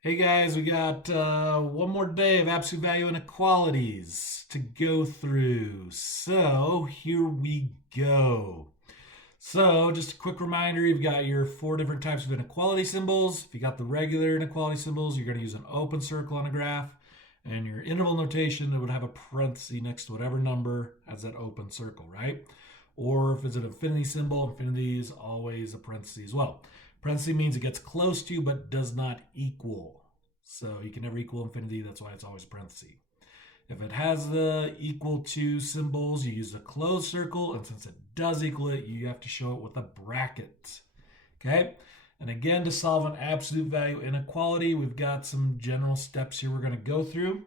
Hey guys, we got one more day of absolute value inequalities to go through. So here we go. So just a quick reminder, you've got your four different types of inequality symbols. If you got the regular inequality symbols, you're going to use an open circle on a graph. And your interval notation, it would have a parenthesis next to whatever number has that open circle, right? Or if it's an infinity symbol, infinity is always a parenthesis as well. Parenthesis means it gets close to but does not equal. So you can never equal infinity, that's why it's always parenthesis. If it has the equal to symbols, you use a closed circle, and since it does equal it, you have to show it with a bracket. Okay? And again, to solve an absolute value inequality, we've got some general steps here we're going to go through.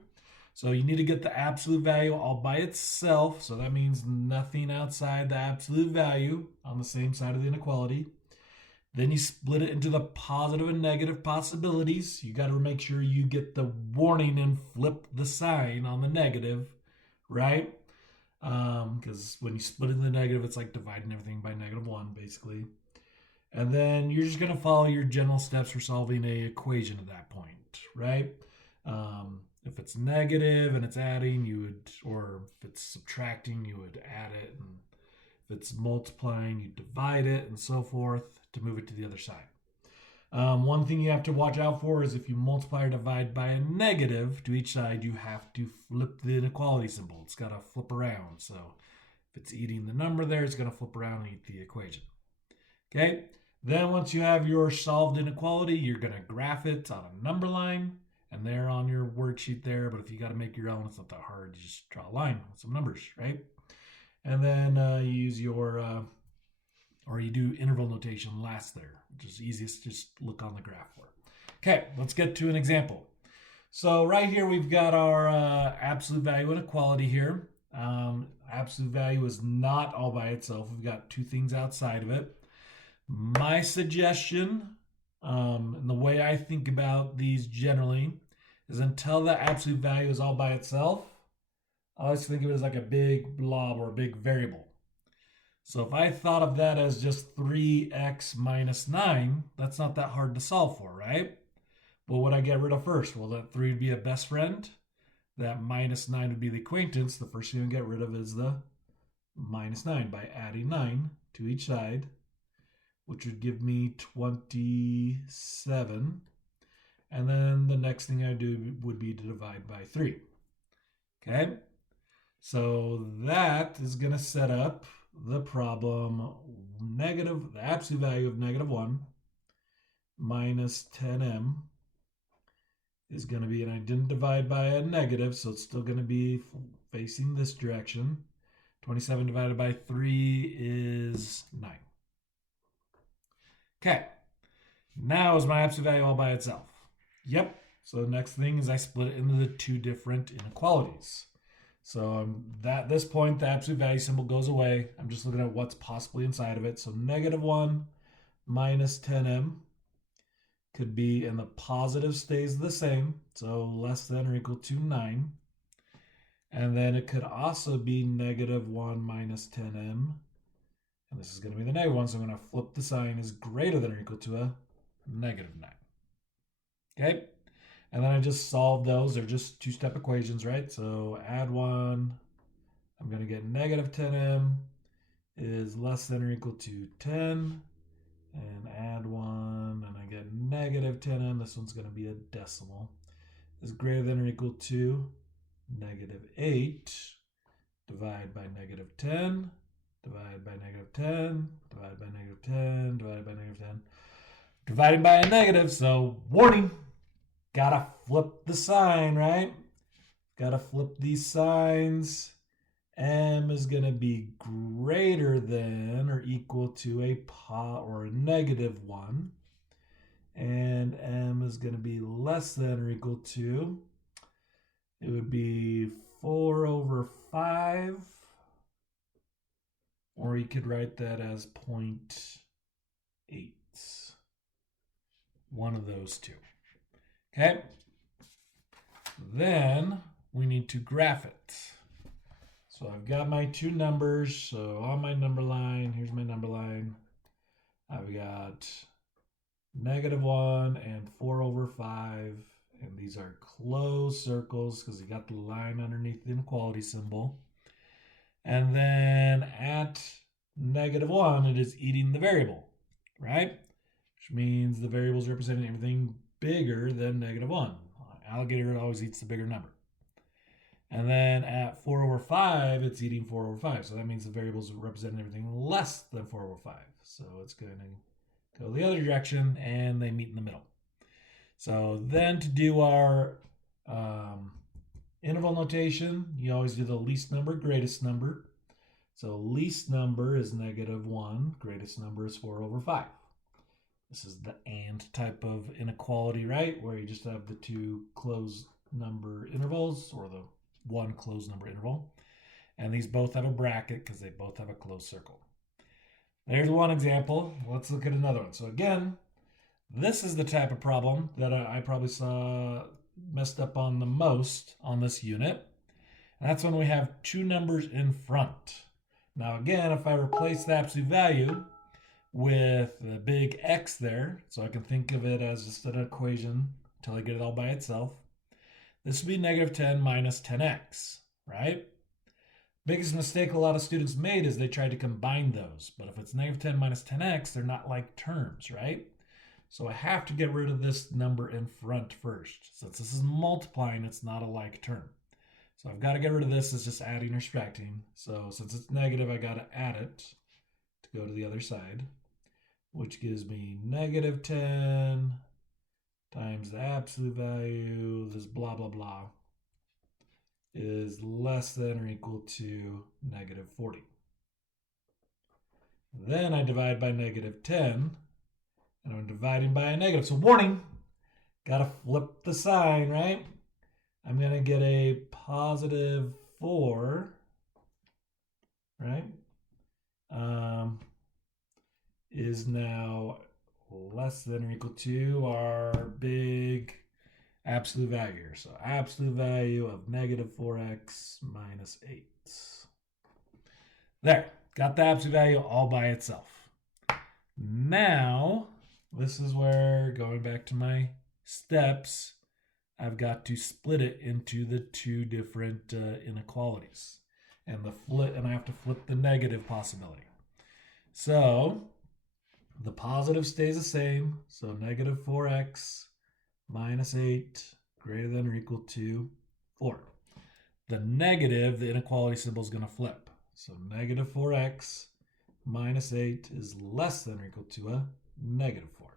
So you need to get the absolute value all by itself. So that means nothing outside the absolute value on the same side of the inequality. Then you split it into the positive and negative possibilities. You got to make sure you get the warning and flip the sign on the negative, right? Because when you split into the negative, it's like dividing everything by -1, basically. And then you're just going to follow your general steps for solving a equation at that point, right? If it's negative and it's adding, you would, or if it's subtracting, you would add it. And if it's multiplying, you divide it and so forth to move it to the other side. One thing you have to watch out for is if you multiply or divide by a negative to each side, you have to flip the inequality symbol. It's got to flip around. So if it's eating the number there, it's going to flip around and eat the equation. Okay, then once you have your solved inequality, you're going to graph it on a number line and they're on your worksheet there. But if you got to make your own, it's not that hard. You just draw a line with some numbers, right? And then you use your, or you do interval notation last there, which is easiest. Just look on the graph for. Okay, let's get to an example. So right here we've got our absolute value inequality here. Absolute value is not all by itself. We've got two things outside of it. My suggestion, and the way I think about these generally, is until the absolute value is all by itself, I always think of it as like a big blob or a big variable. So if I thought of that as just 3x minus 9, that's not that hard to solve for, right? What would I get rid of first? Well, that 3 would be a best friend. That minus 9 would be the acquaintance. The first thing to get rid of is the minus 9 by adding 9 to each side, which would give me 27. And then the next thing I do would be to divide by 3. Okay? So that is going to set up the problem the absolute value of -1 minus 10m is going to be, and I didn't divide by a negative, so it's still going to be facing this direction. 27 divided by 3 is 9. Okay, now is my absolute value all by itself? Yep. So the next thing is I split it into the two different inequalities. So at this point, the absolute value symbol goes away. I'm just looking at what's possibly inside of it. So -1 minus 10m could be, and the positive stays the same. So less than or equal to 9. And then it could also be -1 minus 10m. And this is going to be the negative one. So I'm going to flip the sign is greater than or equal to a -9. Okay. And then I just solved those. They're just two-step equations, right? So add 1. I'm going to get -10m is less than or equal to 10. And add 1. And I get -10m. This one's going to be a decimal. Is greater than or equal to -8. Divide by -10. Divide by -10. Divide by -10. Divide by -10. Dividing by a negative. So warning. Gotta flip the sign, right? Gotta flip these signs. M is going to be greater than or equal to a -1. And M is going to be less than or equal to, it would be 4/5. Or you could write that as 0.8. One of those two. Okay, then we need to graph it. So I've got my two numbers. So on my number line, here's my number line. I've got -1 and 4 over 5. And these are closed circles because you got the line underneath the inequality symbol. And then at -1, it is eating the variable, right? Which means the variable is representing everything bigger than -1. Alligator always eats the bigger number. And then at 4 over 5, it's eating 4 over 5. So that means the variable is representing everything less than 4 over 5. So it's going to go the other direction, and they meet in the middle. So then to do our interval notation, you always do the least number, greatest number. So least number is -1, greatest number is 4 over 5. This is the and type of inequality, right? Where you just have the two closed number intervals, or the one closed number interval. And these both have a bracket because they both have a closed circle. There's one example. Let's look at another one. So again, this is the type of problem that I probably saw messed up on the most on this unit. And that's when we have two numbers in front. Now again, if I replace the absolute value with the big X there, so I can think of it as just an equation until I get it all by itself, this would be -10 minus 10x, right? Biggest mistake a lot of students made is they tried to combine those. But if it's -10 minus 10x, they're not like terms, right? So I have to get rid of this number in front first. Since this is multiplying, it's not a like term. So I've got to get rid of this as just adding or subtracting. So since it's negative, I got to add it to go to the other side, which gives me -10 times the absolute value, this blah, blah, blah, is less than or equal to -40. Then I divide by -10, and I'm dividing by a negative. So warning, gotta flip the sign, right? I'm gonna get a +4, right? Is now less than or equal to our big absolute value here. So absolute value of -4x minus 8. There, got the absolute value all by itself. Now, this is where, going back to my steps, I've got to split it into the two different inequalities. And I have to flip the negative possibility. So the positive stays the same. So -4x minus 8 greater than or equal to 4. The negative, the inequality symbol is going to flip. So -4x minus 8 is less than or equal to a -4.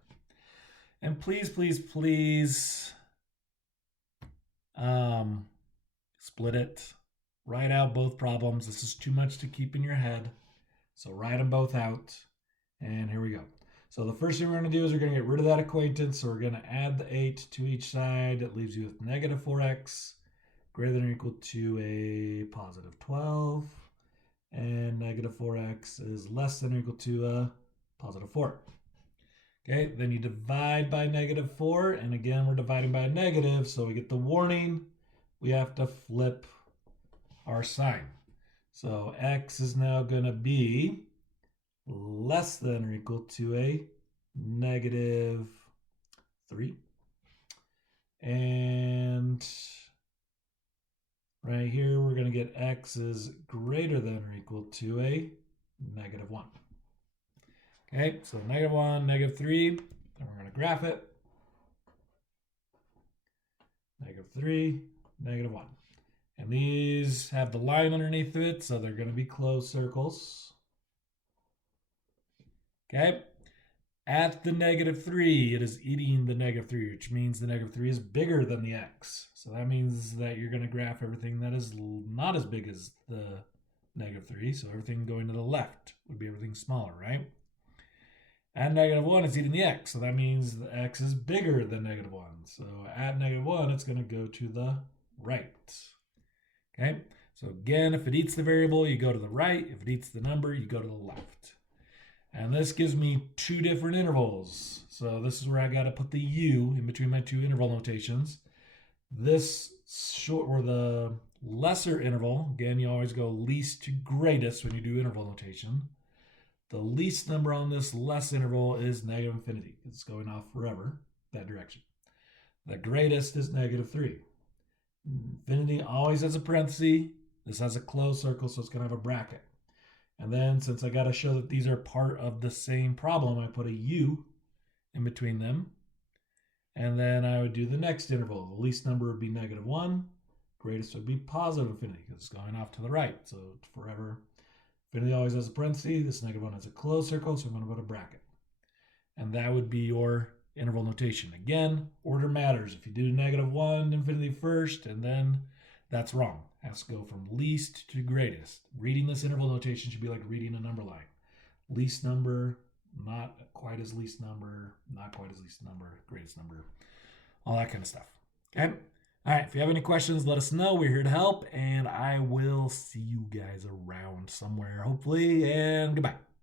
And please, please, please split it. Write out both problems. This is too much to keep in your head. So write them both out. And here we go. So the first thing we're going to do is we're going to get rid of that acquaintance. So we're going to add the 8 to each side. That leaves you with -4x greater than or equal to a +12. And -4x is less than or equal to a +4. Okay, then you divide by -4. And again, we're dividing by a negative. So we get the warning. We have to flip our sign. So x is now going to be less than or equal to a -3. And right here, we're going to get x is greater than or equal to a -1. Okay, so -1, -3, and we're going to graph it. -3, -1. And these have the line underneath it, so they're going to be closed circles. Okay, at the -3, it is eating the -3, which means the -3 is bigger than the x. So that means that you're going to graph everything that is not as big as the -3. So everything going to the left would be everything smaller, right? At -1, it's eating the x. So that means the x is bigger than -1. So at -1, it's going to go to the right. Okay, so again, if it eats the variable, you go to the right. If it eats the number, you go to the left. And this gives me two different intervals. So this is where I got to put the u in between my two interval notations. This short, or the lesser interval, again, you always go least to greatest when you do interval notation. The least number on this less interval is negative infinity. It's going off forever, that direction. The greatest is negative 3. Infinity always has a parenthesis. This has a closed circle, so it's going to have a bracket. And then since I got to show that these are part of the same problem, I put a U in between them. And then I would do the next interval. The least number would be negative 1. Greatest would be positive infinity because it's going off to the right. So it's forever. Infinity always has a parenthesis. This negative 1 has a closed circle, so I'm going to put a bracket. And that would be your interval notation. Again, order matters. If you do negative 1 infinity first, and then that's wrong. It has to go from least to greatest. Reading this interval notation should be like reading a number line. Least number, not quite as least number, not quite as least number, greatest number, all that kind of stuff. Okay? All right, if you have any questions, let us know. We're here to help, and I will see you guys around somewhere, hopefully, and goodbye.